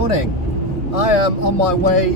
morning. I am on my way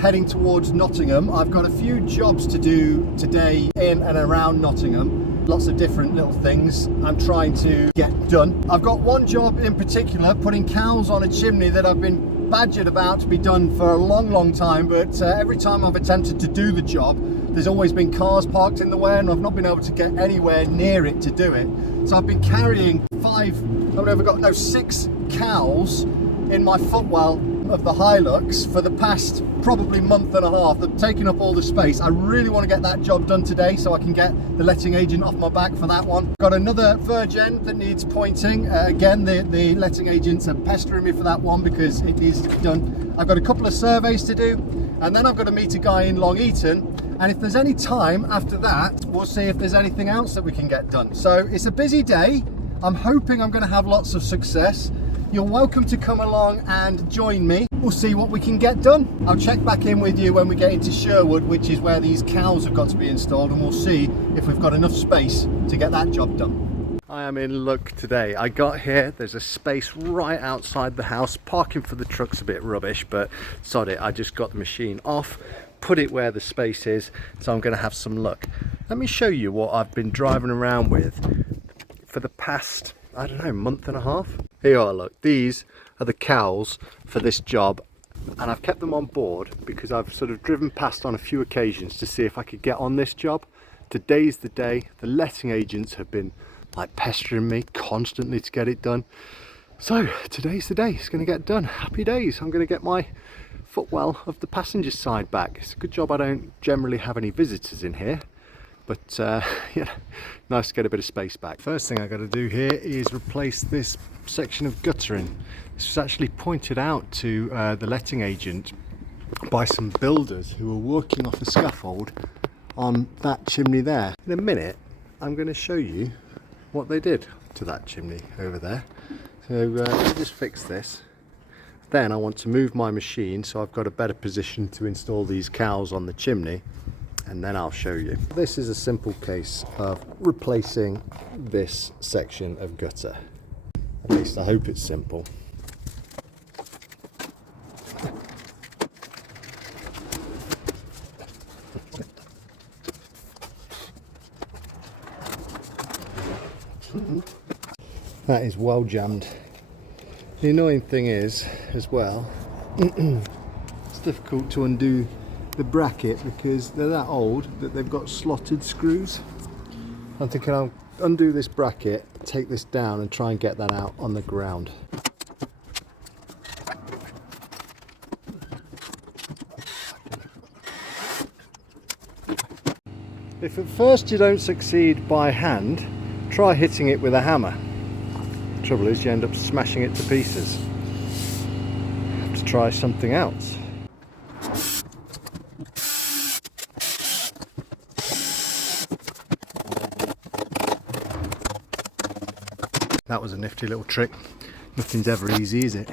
heading towards Nottingham. I've got a few jobs to do today in and around Nottingham. Lots of different little things I'm trying to get done. I've got one job in particular, putting cowls on a chimney that I've been badgered about to be done for a long time, but every time I've attempted to do the job, there's always been cars parked in the way and I've not been able to get anywhere near it to do it. So I've been carrying 6 cowls in my footwell of the Hilux for the past probably month and a half. They've taken up all the space. I really want to get that job done today so I can get the letting agent off my back for that one. Got another verge end that needs pointing. Again, the letting agents are pestering me for that one because it needs to be done. I've got a couple of surveys to do and then I've got to meet a guy in Long Eaton, and if there's any time after that, we'll see if there's anything else that we can get done. So it's a busy day. I'm hoping I'm going to have lots of success. You're welcome to come along and join me. We'll see what we can get done. I'll check back in with you when we get into Sherwood, which is where these cowls have got to be installed, and we'll see if we've got enough space to get that job done. I am in luck today. I got here, there's a space right outside the house. Parking for the truck's a bit rubbish, but sod it, I just got the machine off, put it where the space is, so I'm going to have some luck. Let me show you what I've been driving around with for the past, I don't know, month and a half. Here you are, look, these are the cowls for this job, and I've kept them on board because I've sort of driven past on a few occasions to see if I could get on this job. Today's the day. The letting agents have been like pestering me constantly to get it done, so today's the day. It's going to get done. Happy days. I'm going to get my footwell of the passenger side back. It's a good job I don't generally have any visitors in here, but yeah, nice to get a bit of space back. First thing I got to do here is replace this section of guttering. This was actually pointed out to the letting agent by some builders who were working off a scaffold on that chimney there. In a minute I'm going to show you what they did to that chimney over there. So let me just fix this. Then I want to move my machine so I've got a better position to install these cowls on the chimney, and then I'll show you. This is a simple case of replacing this section of gutter. At least I hope it's simple. That is well jammed. The annoying thing is, as well, it's difficult to undo the bracket because they're that old that they've got slotted screws. I'm thinking I'll undo this bracket, take this down and try and get that out on the ground. If at first you don't succeed by hand, try hitting it with a hammer. The trouble is you end up smashing it to pieces. Have to try something else. That was a nifty little trick. Nothing's ever easy, is it?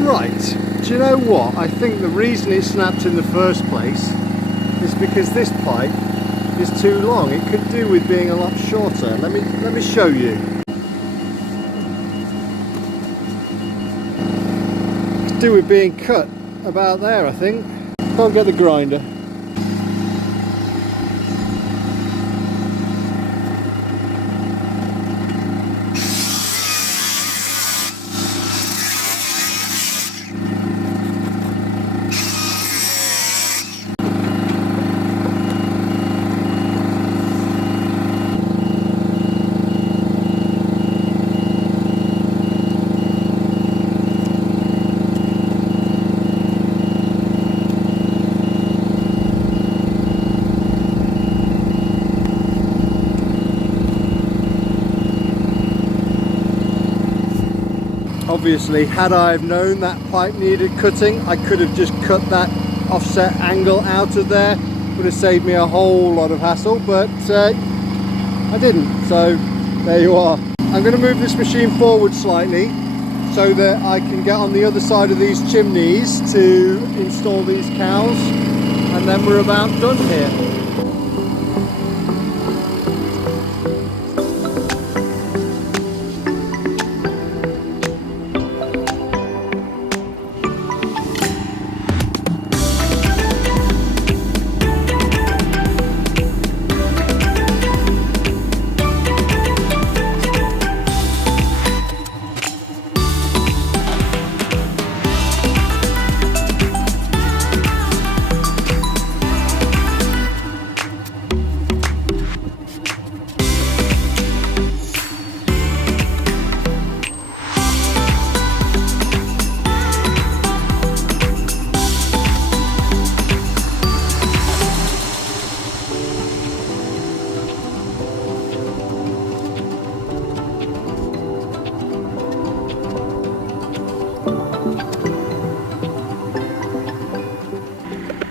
Right, do you know what? I think the reason it snapped in the first place is because this pipe is too long. It could do with being a lot shorter. Let me show you. Could do with being cut about there, I think. Can't get the grinder. Obviously, had I have known that pipe needed cutting, I could have just cut that offset angle out of there. Would have saved me a whole lot of hassle, but I didn't, so there you are. I'm going to move this machine forward slightly so that I can get on the other side of these chimneys to install these cowls, and then we're about done here.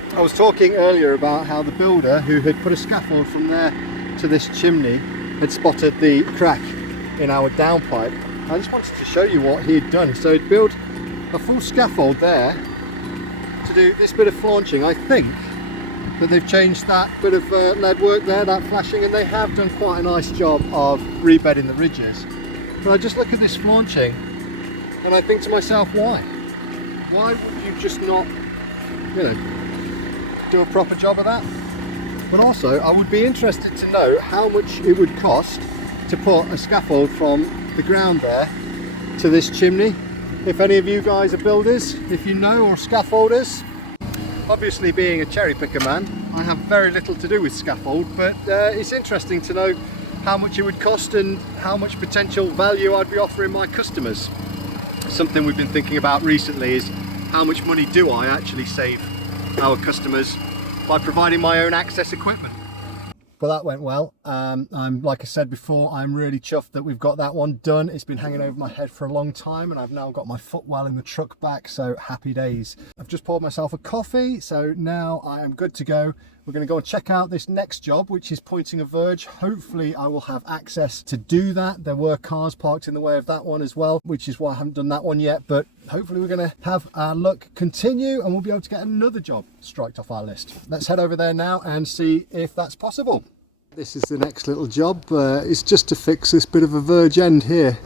I was talking earlier about how the builder who had put a scaffold from there to this chimney had spotted the crack in our downpipe. I just wanted to show you what he had done. So he'd built a full scaffold there to do this bit of flaunching. I think that they've changed that bit of lead work there, that flashing, and they have done quite a nice job of rebedding the ridges. But I just look at this flaunching and I think to myself, why? Why would you just not, you know, do a proper job of that? But also I would be interested to know how much it would cost to put a scaffold from the ground there to this chimney. If any of you guys are builders, if you know, or scaffolders. Obviously, being a cherry picker man, I have very little to do with scaffold, but it's interesting to know how much it would cost and how much potential value I'd be offering my customers. Something we've been thinking about recently is how much money do I actually save our customers by providing my own access equipment. But that went well. I'm, like I said before, I'm really chuffed that we've got that one done. It's been hanging over my head for a long time and I've now got my footwell in the truck back, so happy days. I've just poured myself a coffee, so now I am good to go. We're going to go and check out this next job, which is pointing a verge. Hopefully I will have access to do that. There were cars parked in the way of that one as well, which is why I haven't done that one yet, but hopefully we're going to have our luck continue and we'll be able to get another job striked off our list. Let's head over there now and see if that's possible. This is the next little job. It's just to fix this bit of a verge end here.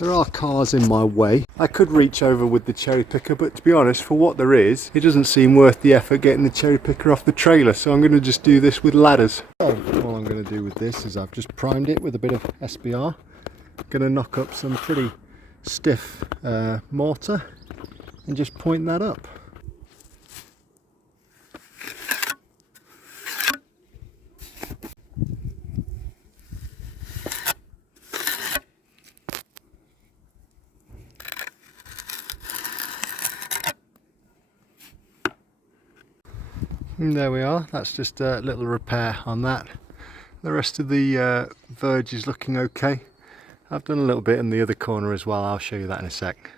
There are cars in my way. I could reach over with the cherry picker, but to be honest, for what there is, it doesn't seem worth the effort getting the cherry picker off the trailer, so I'm going to just do this with ladders. So all I'm going to do with this is I've just primed it with a bit of SBR. Going to knock up some pretty stiff mortar and just point that up. And there we are, that's just a little repair on that. The rest of the verge is looking okay. I've done a little bit in the other corner as well, I'll show you that in a sec.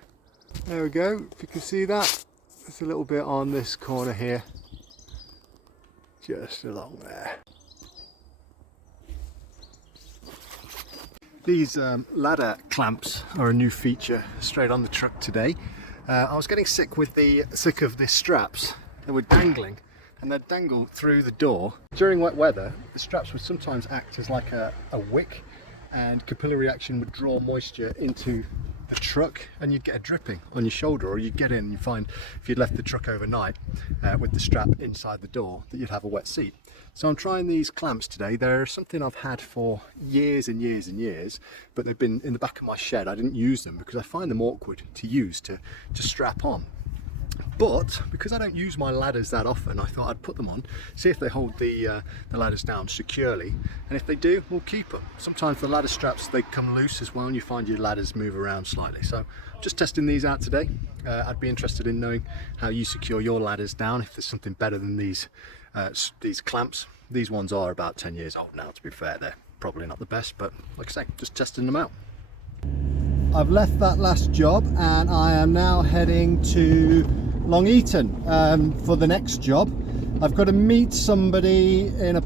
There we go, if you can see that, there's a little bit on this corner here, just along there. These ladder clamps are a new feature straight on the truck today. I was getting sick of the straps. They were dangling and they'd dangle through the door. During wet weather, the straps would sometimes act as like a wick, and capillary action would draw moisture into the truck and you'd get a dripping on your shoulder, or you'd get in and you find if you'd left the truck overnight with the strap inside the door that you'd have a wet seat. So I'm trying these clamps today. They're something I've had for years and years and years, but they've been in the back of my shed. I didn't use them because I find them awkward to use to strap on. But because I don't use my ladders that often, I thought I'd put them on, see if they hold the ladders down securely, and if they do, we'll keep them. Sometimes the ladder straps, they come loose as well and you find your ladders move around slightly. So just testing these out today. I'd be interested in knowing how you secure your ladders down, if there's something better than these clamps. These ones are about 10 years old now, to be fair. They're probably not the best, but like I say, just testing them out. I've left that last job and I am now heading to Long Eaton for the next job. I've got to meet somebody in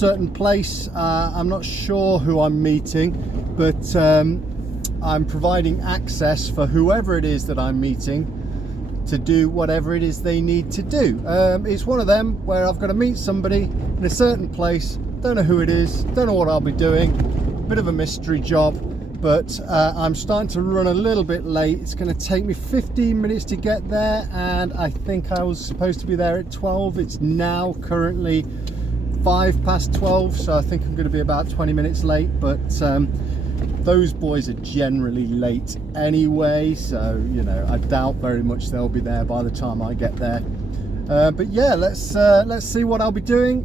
certain place. I'm not sure who I'm meeting, but I'm providing access for whoever it is that I'm meeting to do whatever it is they need to do. It's one of them where I've got to meet somebody in a certain place, don't know who it is, don't know what I'll be doing, bit of a mystery job, but I'm starting to run a little bit late. It's going to take me 15 minutes to get there, and I think I was supposed to be there at 12. It's now currently 5 past 12, so I think I'm going to be about 20 minutes late, but those boys are generally late anyway, so you know, I doubt very much they'll be there by the time I get there. But yeah, let's see what I'll be doing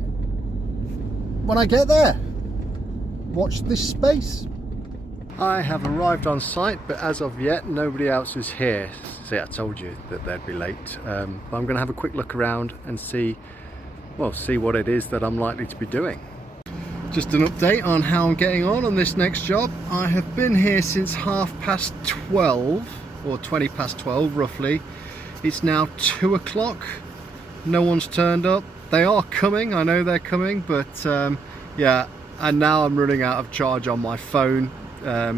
when I get there. Watch this space. I have arrived on site, but as of yet nobody else is here. See, I told you that they'd be late. But I'm going to have a quick look around and see what it is that I'm likely to be doing. Just an update on how I'm getting on this next job. I have been here since 12:30 or 20 past 12 roughly. It's now 2 o'clock. No one's turned up. They are coming, I know they're coming, but yeah, and now I'm running out of charge on my phone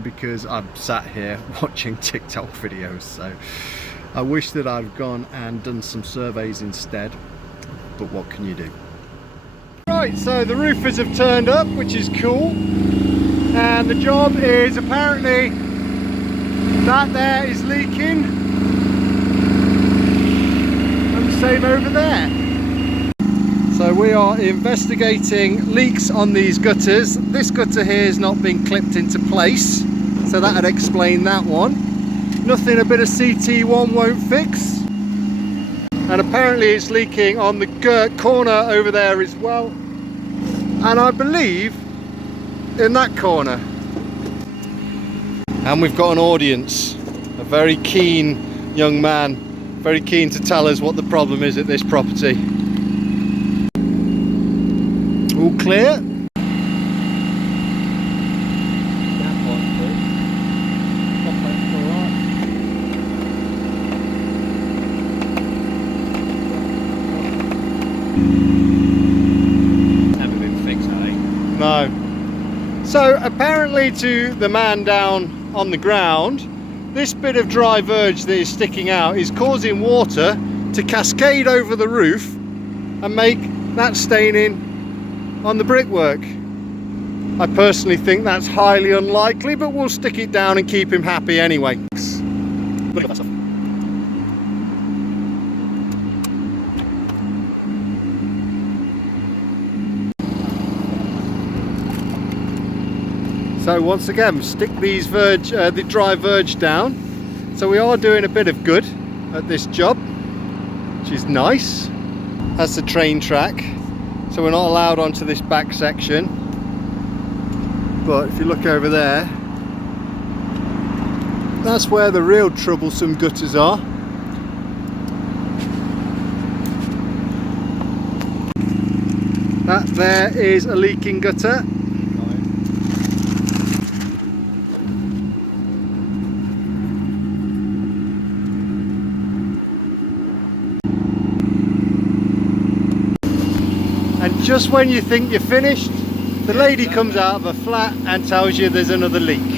because I'm sat here watching TikTok videos. So I wish that I'd gone and done some surveys instead, but what can you do? Right, so the roofers have turned up, which is cool, and the job is apparently that there is leaking, and the same over there. So we are investigating leaks on these gutters. This gutter here has not been clipped into place, so that would explain that one. Nothing a bit of CT1 won't fix. And apparently it's leaking on the corner over there as well, and I believe in that corner. And we've got an audience, a very keen young man, very keen to tell us what the problem is at this property. All clear? No. So apparently, to the man down on the ground, this bit of dry verge that is sticking out is causing water to cascade over the roof and make that staining on the brickwork. I personally think that's highly unlikely, but we'll stick it down and keep him happy anyway. Look at that stuff. So once again, stick these the dry verge down. So we are doing a bit of good at this job, which is nice. That's the train track, so we're not allowed onto this back section. But if you look over there, that's where the real troublesome gutters are. That there is a leaking gutter. And just when you think you're finished, the lady comes out of a flat and tells you there's another leak. It's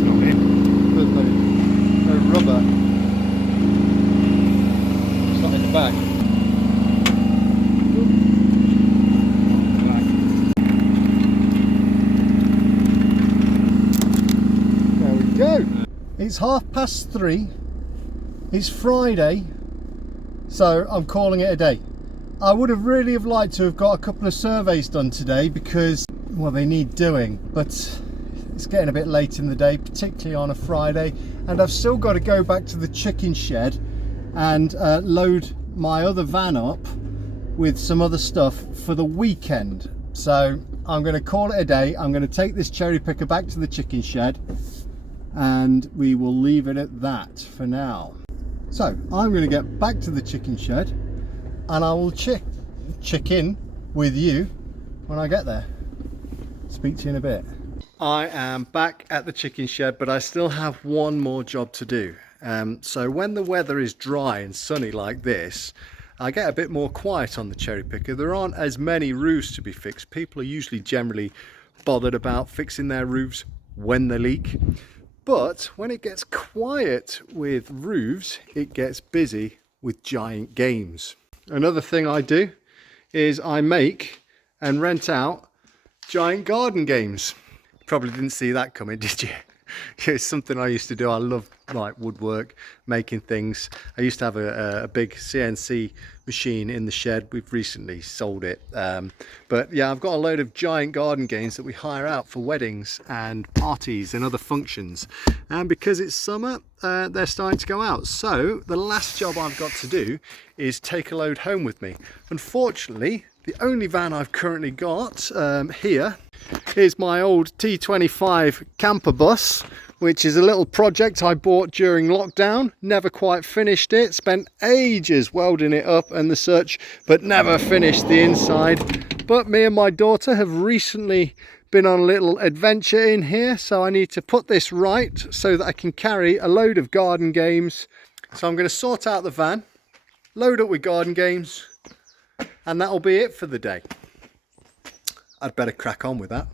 not in. There's no rubber. It's not in the back. There we go. It's 3:30. It's Friday, so I'm calling it a day. I would have really liked to have got a couple of surveys done today because, well, they need doing, but it's getting a bit late in the day, particularly on a Friday, and I've still got to go back to the chicken shed and load my other van up with some other stuff for the weekend. So I'm going to call it a day. I'm going to take this cherry picker back to the chicken shed and we will leave it at that for now. So I'm going to get back to the chicken shed and I will check in with you when I get there. Speak to you in a bit. I am back at the chicken shed, but I still have one more job to do, So when the weather is dry and sunny like this, I get a bit more quiet on the cherry picker. There aren't as many roofs to be fixed. People are usually generally bothered about fixing their roofs when they leak. But when it gets quiet with roofs, it gets busy with giant games. Another thing I do is I make and rent out giant garden games. Probably didn't see that coming, did you? It's something I used to do. I love like woodwork, making things. I used to have a big CNC machine in the shed. We've recently sold it. But yeah, I've got a load of giant garden games that we hire out for weddings and parties and other functions. And because it's summer, they're starting to go out. So the last job I've got to do is take a load home with me. Unfortunately, the only van I've currently got here is my old T25 camper bus, which is a little project I bought during lockdown. Never quite finished it, spent ages welding it up and the such, but never finished the inside. But me and my daughter have recently been on a little adventure in here, so I need to put this right so that I can carry a load of garden games. So I'm going to sort out the van, load up with garden games, and that'll be it for the day. I'd better crack on with that.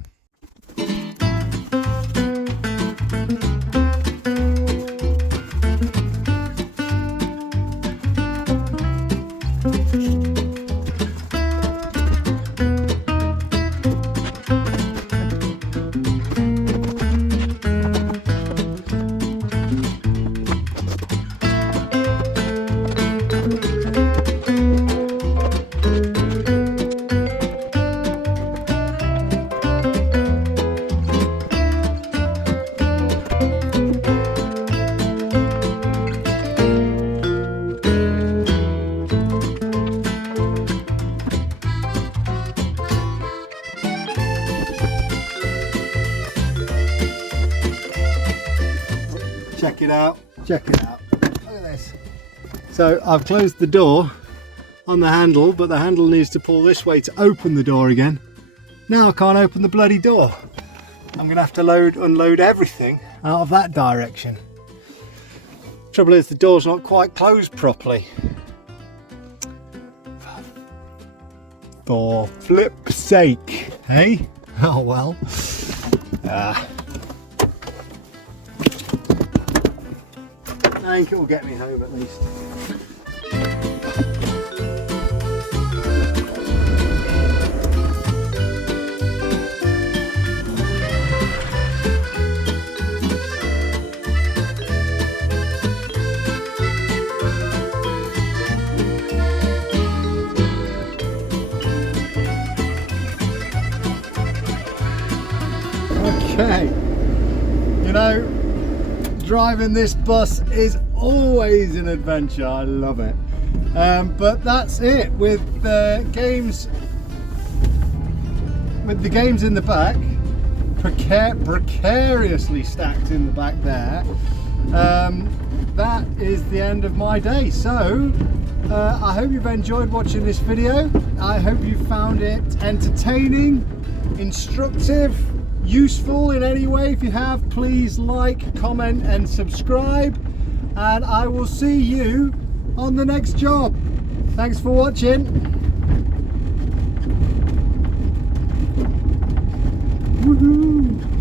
Check it out, check it out. Look at this. So I've closed the door on the handle, but the handle needs to pull this way to open the door again. Now I can't open the bloody door. I'm gonna have to unload everything out of that direction. Trouble is the door's not quite closed properly. For flip's sake, hey? Oh well. I think it will get me home at least. Okay, you know, driving this bus is always an adventure. I love it. But that's it with the games. With the games in the back, precariously stacked in the back there. That is the end of my day. So I hope you've enjoyed watching this video. I hope you found it entertaining, instructive, useful in any way. If you have, please like, comment and subscribe, and I will see you on the next job. Thanks for watching. Woohoo!